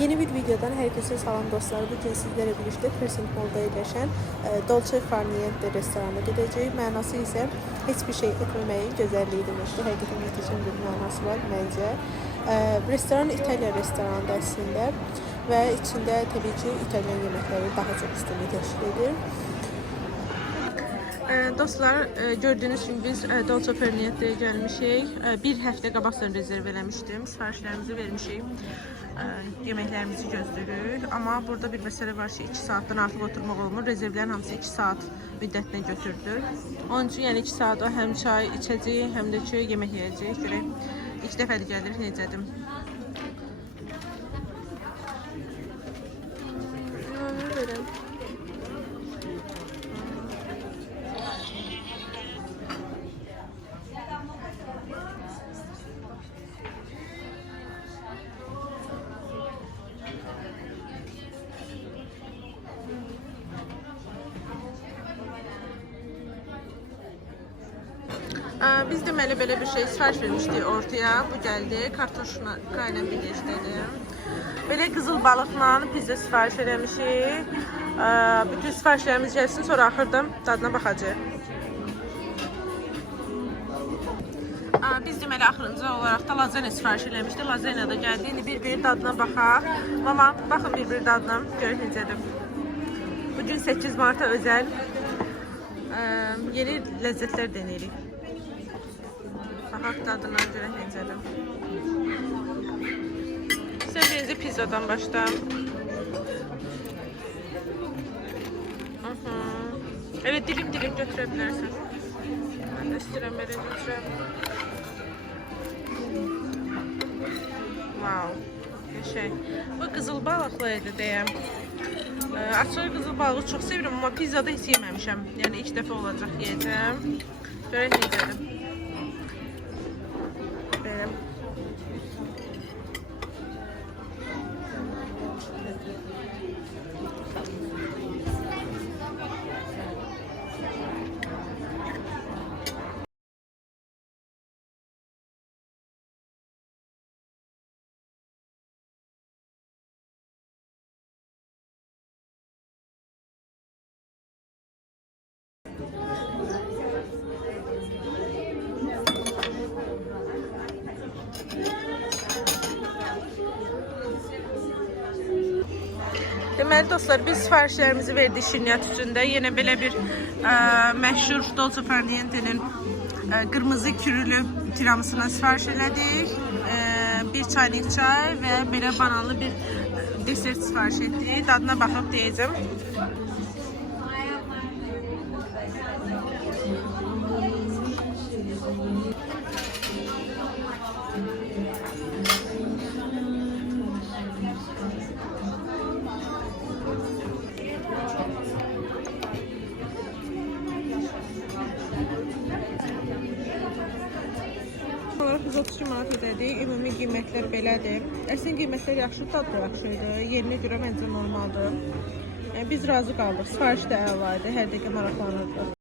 Yeni bir videodan herkese salam dostlar. Bugün sizlerle birlikte Crescent Mall'da yerleşen Dolce Far Niente restoranına gideceğiz. Mənası ise hiçbir şey etmemeyin güzelliği deməkdir. Həqiqətən mühteşem bir mənası var bence. Restoran İtalya restoranı aslında ve içinde tabii ki İtalyan yemekleri daha çok üstünlüğü teşkil edir. Dostlar, gördüğünüz gibi biz Dolce Far Niente'ye gelmişik. Bir həftə qabaqdan rezerv eləmişdim. Sifarişlərimizi vermişik. Yeməklərimizi gözləyirik. Amma burada bir məsələ var ki, 2 saatdan artıq oturmaq olmur. Rezervlərin hamısı 2 saat müddətinə götürdür. Onun üçün yəni 2 saat o həm çay içəcəyik, həm də ki yemək yeyəcəyik. Görək, ilk dəfədir gəlirik, necədir? Biz deməli belə bir şey sifariş vermişdik ortaya. Bu gəldi. Kartoşka ilə birləşdirdim. Belə qızıl balıqla pizza sifariş eləmişik. Bütün sifarişlərimiz gəlsin, sonra axırda dadına baxacağıq. Biz deməli axırıncı olaraq da lazanya sifariş eləmişdik. Lazanya da gəldi. İndi bir-bir dadına baxaq. Mama, baxın bir-bir dadına. Görək necədir. Bugün 8 Mart'a özel yeni lezzetler deneyirik. Baxaq dadına görə necədir. Sevdiğinizi pizzadan başlayalım. Evet, dilim-dilim götürə bilərsən. Mən də istəyirəm belə götürəm. Wow, şey. Bu qızıl balıqlı idi deyəm. Açıq qızıl balığı çox sevirəm, amma pizzada heç yeməmişəm. Yəni ilk dəfə olacaq yeyəcəm. Görək necədir. Belə. Deməli dostlar, biz sifarişlərimizi verdik şirniyyat üstündə. Yenə belə bir məşhur Dolce Far Niente'nin qırmızı kürülü tiramisuna sifariş elədik. Bir çaynik çay və belə bananlı bir desert sifariş etdik. Dadına baxıb deyəcəm. Biz 32 manat ödədik. Ümumi qiymətlər belədir. Əslində qiymətlər yaxşı, tad da yaxşıydı. Yerinə görə məncə normaldır. Biz razı qaldıq. Sifariş də əla idi. Hər dəqiqə maraqlanırdıq.